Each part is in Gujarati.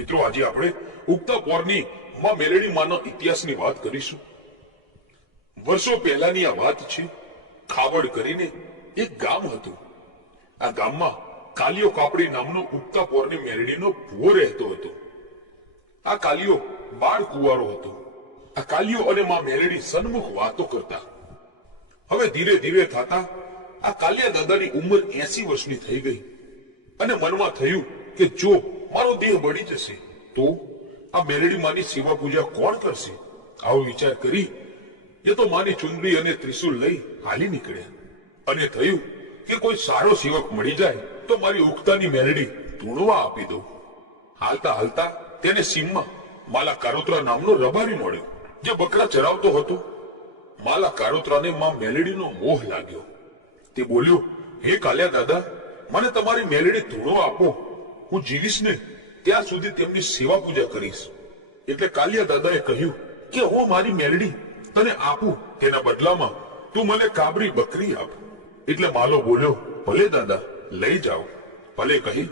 મિત્રો, આજે આપણે ઉગતા પોરની માં મેલડી માનો ઇતિહાસની વાત કરીશું। વર્ષો પહેલાની આ વાત છે। ખાવડ કરીને એક ગામ હતું। આ ગામમાં કાલિયો કાપડી નામનો ઉગતા પોરની મેલડીનો ભૂવો રહેતો હતો। આ કાલિયો બાળ કુંવારો હતો। આ કાલિયો અને માં મેલડી સન્મુખ વાતો કરતા। હવે ધીરે ધીરે થતા આ કાલિયા દાદાની ઉંમર 80 વર્ષની થઈ ગઈ અને મનમાં થયું કે જો મારો દેહ બળી જશે તો આ મેલડી માની સેવા પૂજા કોણ કરશે? આવો વિચાર કરી એ તો માની ચુંદડી અને ત્રિશુલ લઈ હાલી નીકળ્યા અને થયું કે કોઈ સારો સેવક મળી જાય તો મારી ઉગતાની મેલડી ધૂણવા આપી દઉં। હાલતા હાલતા તેને સીમમાં માલા કારોત્રા નામનો રબારી મળ્યો જે બકરા ચરાવતો હતો। માલા કારોત્રાને માં મેલડીનો મોહ લાગ્યો। તે બોલ્યો, હે કાલિયા દાદા, મને તમારી મેલડી ધૂણવા આપો। હું જીવીશ ને ત્યાં સુધી તેમની સેવા પૂજા કરીશ। એટલે કાલિયા દાદાએ કહ્યું કે હું મારી મેલડી તને આપું, તેના બદલામાં તું મને કાબરી બકરી આપ। એટલે માલો બોલ્યો, ભલે દાદા, લઈ જાઓ। ભલે કહી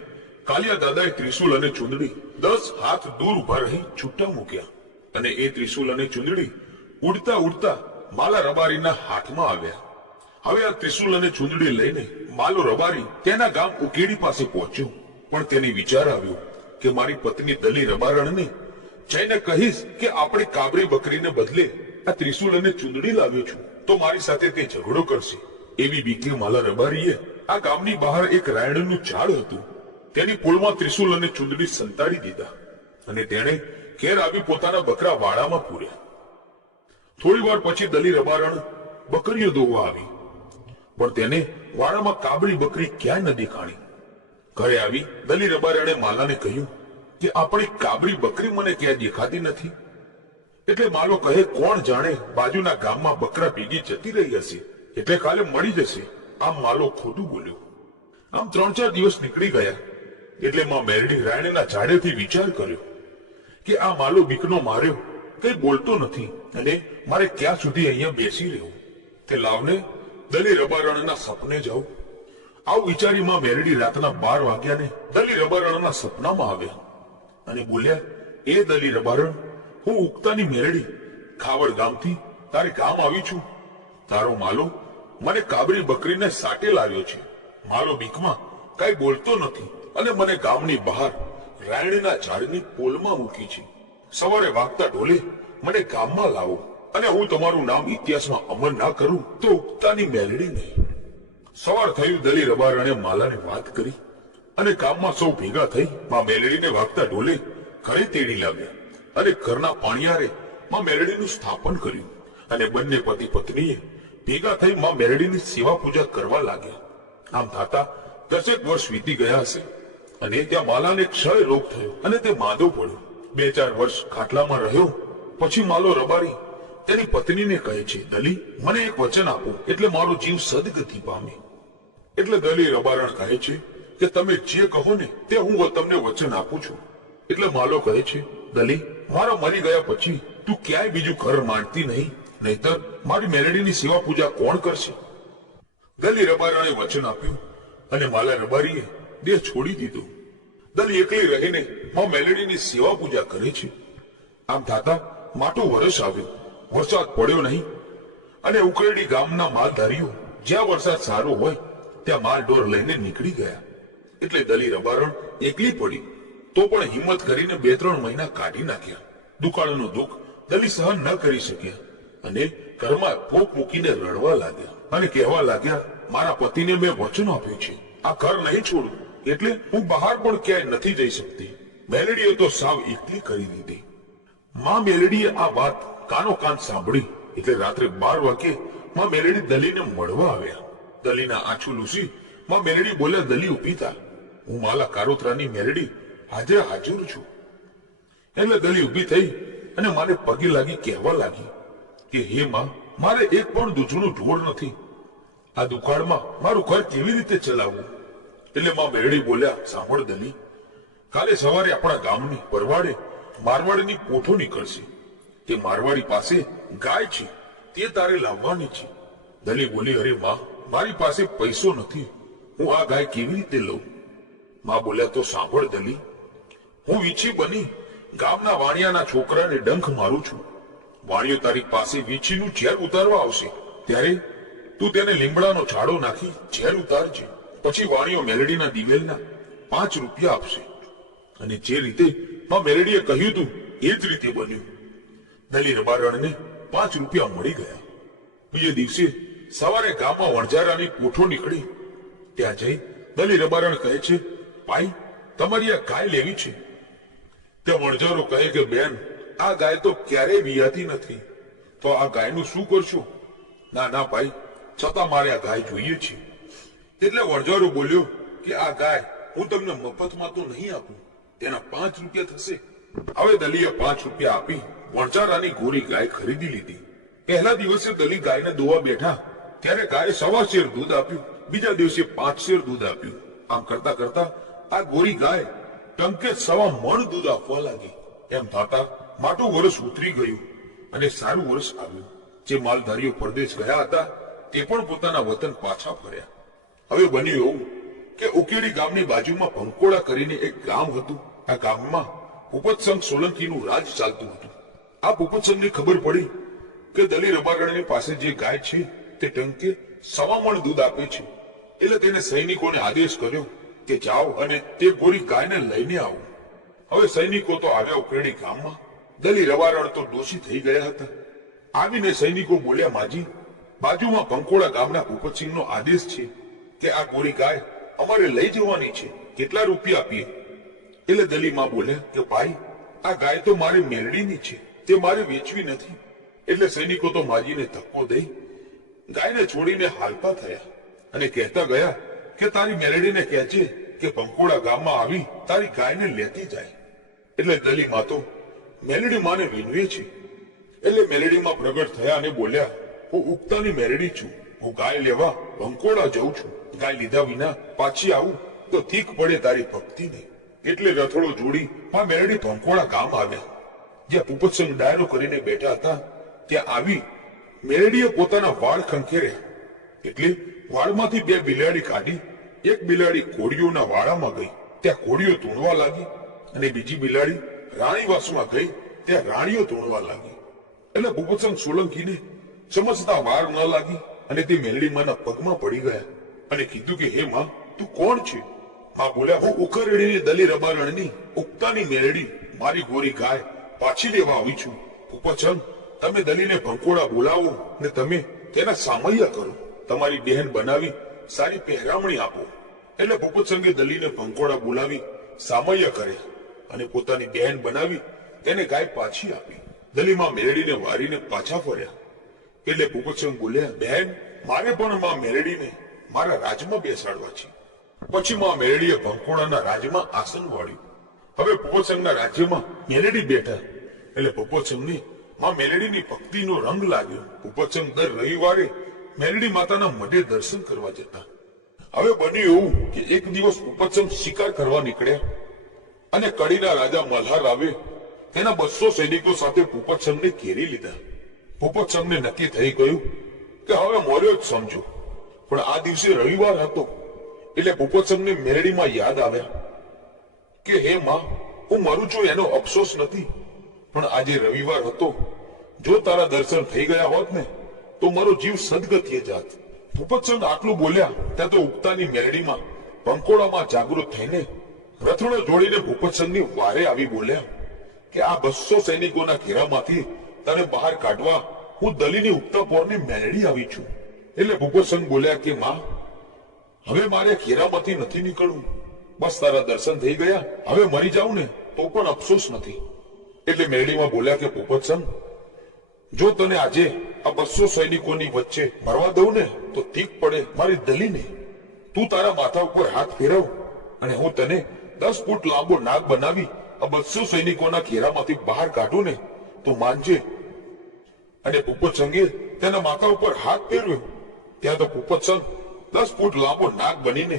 કાલિયા દાદાએ ત્રિશુલ અને ચુંદડી 10 હાથ દૂર ઉભા રહી છૂટા મૂક્યા અને એ ત્રિશુલ અને ચુંદડી ઉડતા ઉડતા માલા રબારીના હાથમાં આવ્યા। હવે આ ત્રિશુલ અને ચુંદડી લઈને માલો રબારી તેના ગામ ઉકેડી પાસે પહોંચ્યો। પણ તેને વિચાર આવ્યો કે મારી પત્ની દલી રબારણને જઈને કહીશ કે આપણે કાબરી બકરીને બદલે આ ત્રિશુલ અને ચુંદડી લાવ્યો છું તો મારી સાથે તે ઝઘડો કરશે। એવી બીકે માલા રબારીએ આ ગામની બહાર એક રાયણનું ઝાડ હતું તેની પોલમાં ત્રિશુલ અને ચુંદડી સંતાડી દીધા અને તેણે ઘેર આવી પોતાના બકરા વાડામાં પૂર્યા। થોડી વાર પછી દલી રબારણ બકરીઓ દોવા આવી પણ તેને વાડામાં કાબરી બકરી ક્યાંય ન દેખાણી। ઘરે આવી દલી રબારણે માલાને કહ્યું કે આપણી કાબરી બકરી મને ક્યાં દેખાતી નથી। એટલે માલો કહે, કોણ જાણે બાજુના ગામમાં બકરા ભેગી જતી રહી હશે એટલે કાલે મળી જશે। આમ માલો ખોટું બોલ્યો। આમ 3-4 દિવસ નીકળી ગયા એટલે માં મેલડી રાયણના ઝાડેથી વિચાર કર્યો કે આ માલો બીકનો માર્યો કઈ બોલતો નથી અને મારે ક્યાં સુધી અહીંયા બેસી રહેવું? તે લાવને દલી રબારણના સપને જાઉં। આવું વિચારી માં મેલડી રાતના 12 વાગ્યાને દલી રબારણના સપનામાં આવ્યા અને બોલ્યા, એ દલી રબારણ, હું ઉગતાની મેલડી ખાવડ ગામથી તારે ગામ આવી છું। તારો માલો મને કાબરી બકરીને સાટે લાવ્યો છે। મારો બીકમાં કઈ બોલતો નથી અને મને ગામની બહાર રાયણના ઝાડની પોલમાં મૂકી છે। સવારે વાગતા ઢોલે મને ગામમાં લાવો અને હું તમારું નામ ઇતિહાસમાં અમર ના કરું તો ઉગતાની મેલડી નહીં। સવાર થયું, દલી રબારણે માલાને વાત કરી અને ગામમાં સૌ ભેગા થઈ માં મેલડીને વાગતા ઢોલે ઘરે તેડી લાવ્યા અને ઘરના પાણિયારે માં મેલડીનું સ્થાપન કર્યું અને બંને પતિ પત્નીએ ભેગા થઈ માં મેલડીની સેવા પૂજા કરવા લાગ્યા। આમ થતા 10 વર્ષ વીતી ગયા હશે અને ત્યાં માલાને ક્ષય રોગ થયો અને તે માંદો પડ્યો। 2-4 વર્ષ ખાટલામાં રહ્યો પછી માલો રબારી તેની પત્નીને કહે છે, દલી, મને એક વચન આપો એટલે મારો જીવ સદગતિ પામે। એટલે દલી રબારણ કહે છે કે તમે જે કહો ને તે હું તમને વચન આપું છું। એટલે માલો કહે છે, દલી, મારા મરી ગયા પછી તું ક્યાંય બીજું ઘર માંડતી નહીં, નહીતર મારી મેલડીની સેવા પૂજા કોણ કરશે? દલી રબારણે વચન આપ્યું અને માલા રબારીએ દેહ છોડી દીધો। દલી એકલી રહીને માં મેલડીની સેવા પૂજા કરે છે। આમ થતા માટું વર્ષ આવ્યું, વરસાદ પડ્યો નહીં અને ઉકરડી ગામના માલધારીઓ જ્યાં વરસાદ સારો હોય ત્યાં માલ ઢોર લઈને નીકળી ગયા। એટલે દલી રબારણ એકલી પડી તો પણ હિંમત કરીને 2-3 મહિના કાઢી નાખ્યા। દુકાળનું દુઃખ દલી સહન ન કરી શક્યા અને ઘરમાં ફોક મૂકીને રડવા લાગ્યા અને કહેવા લાગ્યા, મારા પતિને મેં વચન આપ્યું છે, આ ઘર નહીં છોડું એટલે હું બહાર પણ ક્યાંય નથી જઈ શકતી। મેલડીએ તો સાવ એકલી કરી દીધી। માં મેલડીએ આ વાત કાનો કાન સાંભળી એટલે રાત્રે 12 વાગે માં મેલડી દલીને મળવા આવ્યા। દલીના આંચુ લૂસી માં મેલડી બોલ્યા, દલી ઊભી થા, હું માલા કારોત્રાની મેલડી હાજર છું। એટલે દલી ઊભી થઈ અને મારે પગે લાગી કહેવા લાગી કે હે માં, મારે એક પણ દૂધનું ઢોર નથી, આ દુકાળમાં મારું ઘર કેવી રીતે ચલાવવું? એટલે માં મેલડી બોલ્યા, સાંભળ દલી, કાલે સવારે આપણા ગામની પરવાડે મારવાડની પોઠો નીકળશે। તે મારવાડી પાસે ગાય છે, તે તારે લાવવાની છે। દલી બોલી, અરે માં, મારી પાસે પૈસો નથી, હું આ ગાય કેવી રીતે લઉં? માં બોલ્યા, તો સાંભળ દલી, હું વીછી બની ગામના વાણિયાના છોકરાને ડંખ મારું છું. વાણિયો તારી પાસે વીછીનું ઝેર ઉતારવા આવશે, ત્યારે તું તેને લીમડાનો છાડો નાખી ઝેર ઉતારજે. પછી વાણિયો મેલડીના દિવેલના 5 રૂપિયા આપશે. અને જે રીતે માં મેલડીએ કહ્યું હતું એ જ રીતે બન્યું. દલી રબારણને 5 રૂપિયા મળી ગયા. બીજે દિવસે સવારે ગામમાં વણઝારાની કોઠો નીકળી. ત્યાં જઈ દલી રબારણ કહે છે, ભાઈ તમારી આ ગાય લેવી છે. ત્યાં વણઝારો કહે કે બેન, આ ગાય તો ક્યારેય વિયાતી નથી, તો આ ગાયનું શું કરશું? ના ના ભાઈ, છતાં મારે આ ગાય જોઈએ છે. એટલે વણઝારો બોલ્યો કે આ ગાય હું તમને મફતમાં તો નહીં આપું, તેના 5 રૂપિયા થશે. હવે દલીએ 5 રૂપિયા આપી વણઝારાની ગોરી ગાય ખરીદી લીધી. પહેલા દિવસે દલી ગાયને દોવા બેઠા ત્યારે ગાયે 1.25 શેર દૂધ આપ્યું. બીજા દિવસે 5 શેર દૂધ આપ્યું. આમ કરતા કરતા આ ગોરી ગાય ટંકે 1.25 મણ દૂધ આપવા લાગી. એમ થતા માટું વર્ષ ઉતરી ગયું અને સારું વર્ષ આવ્યું. જે માલધારીઓ પરદેશ ગયા હતા તે પણ પોતાના વતન પાછા ફર્યા. હવે બન્યું એવું કે ઉકેડી ગામની બાજુમાં ભંકોળા કરીને એક ગામ હતું. આ ગામમાં ભૂપતસંગ સોલંકીનું રાજ ચાલતું હતું. આ ભૂપતસંગને ખબર પડી કે દલી રબારણની પાસે જે ગાય છે તે ટંકે 1.25 મણ દૂધ આપે છે. એટલે તેને સૈનિકોને આદેશ કર્યો કે જાઓ અને તે ગોરી ગાયને લઈને આવો. હવે સૈનિકો તો આવ્યા ઉકેડી ગામમાં. દલી રબારણ તો દોષી થઈ ગયા હતા. આવીને સૈનિકો બોલ્યા, માજી, બાજુમાં ભંકોળા ગામના ભૂપતસિંહનો આદેશ છે કે આ ગોરી ગાય અમારે લઈ જવાની છે, કેટલા રૂપિયા આપીએ? એટલે દલીમાં બોલ્યા કે ભાઈ, આ ગાય તો મારી મેલડીની છે, તે મારે વેચવી નથી. એટલે સૈનિકો તો માજીને ધક્કો દઈ ગાયને છોડીને હાલતા થયા અને કહેતા ગયા કે તારી મેલડીને કહેજે કે ભંકોળા ગામમાં આવી તારી ગાયને લેતી જાય. એટલે દલીમાં તો મેલડી માને વિનવે છે. એટલે મેલડીમાં પ્રગટ થયા અને બોલ્યા, હું ઉગતાની મેલડી છું, હું ગાય લેવા ભંકોળા જઉં છું. ગાય લીધા વિના પાછી આવું તો ઠીક પડે તારી ભક્તિને. એટલે રથોડો જોડી માં મેલડી ભંકોળા ગામ આવ્યા. જ્યાં ભૂપતસંગ ડાયરો કરીને બેઠા હતા ત્યાં આવી મેલડીએ પોતાના વાળ ખંખેર્યા. એટલે વાળમાંથી 2 બિલાડી કાઢી. એક બિલાડી કોળીઓના વાળામાં ગઈ, ત્યાં કોળીઓ તોડવા લાગી, અને બીજી બિલાડી રાણીવાસમાં ગઈ, ત્યાં રાણીઓ તોડવા લાગી. એટલે ભૂપતસંગ સોલંકીને સમજતા વાર ન લાગી અને તે મેલડી માના પગમાં પડી ગયા અને કીધું કે હે માં, તું કોણ છે? માં બોલ્યા, હું ઉખરડીની દલી રબારણની ઉગતાની મેલડી મારી ગોરી ગાય પાછી લેવા આવી છું. ભૂપતસંગ, તમે દલીને ભંકોળા બોલાવો ને તમે તેના સામૈયા કરો, તમારી બહેન બનાવી સારી પહેરામણી આપો. એટલે ભૂપતસંગે દલીને ભંકોળા બોલાવી સામૈયા કરે અને પોતાની બહેન બનાવી તેને ગાય પાછી આપી. દલીમાં મેલડીને વારીને પાછા ફર્યા. એટલે ભૂપતસંગ બોલ્યા, બહેન, મારે પણ માં મેલડીને મારા રાજમાં બેસાડવા છે. પછી માં મેલડીએ ભંકોળાના રાજમાં આસન વાળ્યું. હવે ભૂપતસંગના રાજ્યમાં મેલડી બેઠા. એટલે ભૂપતસંગને માં મેલડીની ભક્તિનો રંગ લાગ્યો. ભૂપતસંગ દર રવિવારે મેલડી માતાના મઢે દર્શન કરવા જતા. હવે બન્યું એવું કે એક દિવસ ભૂપતસંગ શિકાર કરવા નીકળ્યા અને કડીના રાજા મલ્હાર રાવે તેના 200 સૈનિકો સાથે ભૂપતસંગને ઘેરી લીધા. ભૂપતસંગને નક્કી થઈ ગયું કે હવે મોર્યો જ સમજો. પણ આ દિવસે રવિવાર હતો એટલે ભૂપતસંગને મેલડીમાં યાદ આવ્યા કે હે માં, હું મરું છું એનો અફસોસ નથી, પણ આજે રવિવાર હતો, જો તારા દર્શન થઈ ગયા હોત ને તો મારો જીવ સદગતિએ જાત. ભૂપતસંગ આટલું બોલ્યા ત્યાં તો ઉગતાની મેલડીમાં ભંકોળામાં જાગૃત થઈને રથડો જોડીને ભૂપતસંગની વારે આવી બોલ્યા કે આ 200 સૈનિકોના ઘેરામાંથી તને બહાર કાઢવા હું દલીની ઉગતા પોરની મેલડી આવી છું. એટલે ભૂપતસંગ બોલ્યા કે માં, હવે મારે ઘેરામાંથી નથી નીકળવું, બસ તારા દર્શન થઈ ગયા, હવે મરી જાઉં ને તો પણ અફસોસ નથી. એટલે મેલડીમાં બોલ્યા કે ભૂપતસંગ, જો તને આજે આ 200 સૈનિકોની વચ્ચે મરવા દઉં ને તો ઠીક પડે મારી દલીને. તું તારા માથા ઉપર હાથ ફેરવ અને હું તને 10 ફૂટ લાંબો નાગ બનાવી આ 200 સૈનિકોના ઘેરામાંથી બહાર કાઢું ને તો માનજે. અને ભૂપતસંગે તેના માથા ઉપર હાથ ફેરવ્યો. ત્યાં તો ભૂપતસંગ 10 ફૂટ લાંબો નાગ બનીને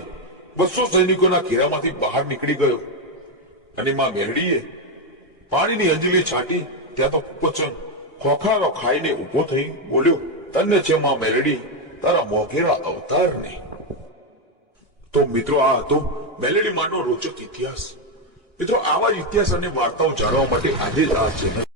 200 સૈનિકોના ઘેરામાંથી બહાર નીકળી ગયો. અને માં મેલડીએ પાણીની અંજલી છાંટી. ત્યાં તો ભૂપતસંગ ખોખારો ખાઈને ઉભો થઈ બોલ્યો, તને છે માં મેલડી તારા મોઘેરા અવતારને. તો મિત્રો, આ હતો મેલડી માનો રોચક ઇતિહાસ. મિત્રો આવા જ ઇતિહાસ અને વાર્તાઓ જાણવા માટે આજે જ આ ચેનલ